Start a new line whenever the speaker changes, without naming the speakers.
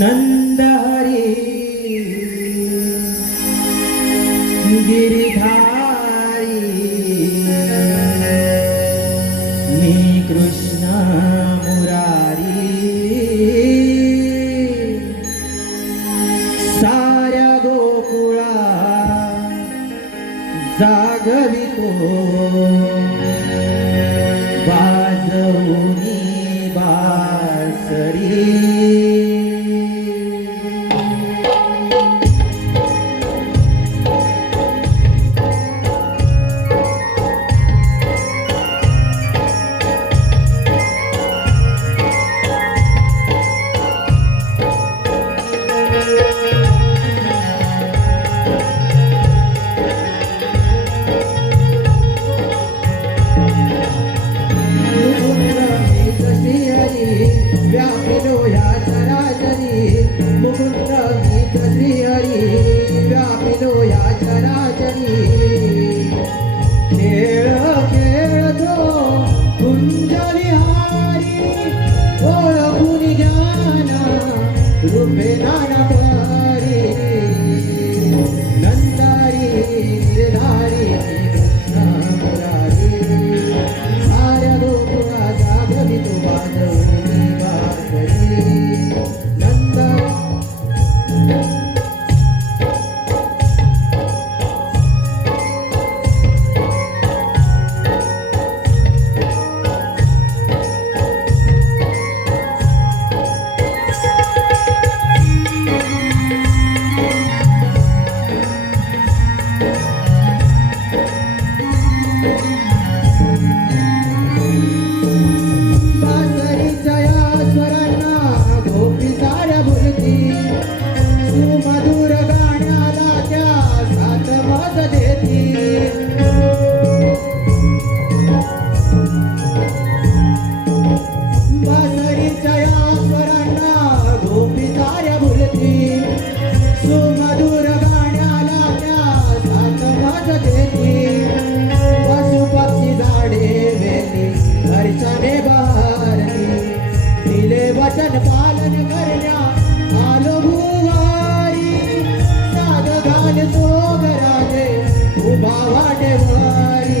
नंद हरे गिरिधारी मी मुरारी। जागवितो। वाजवू Rupi Naya Pai வாடவாரி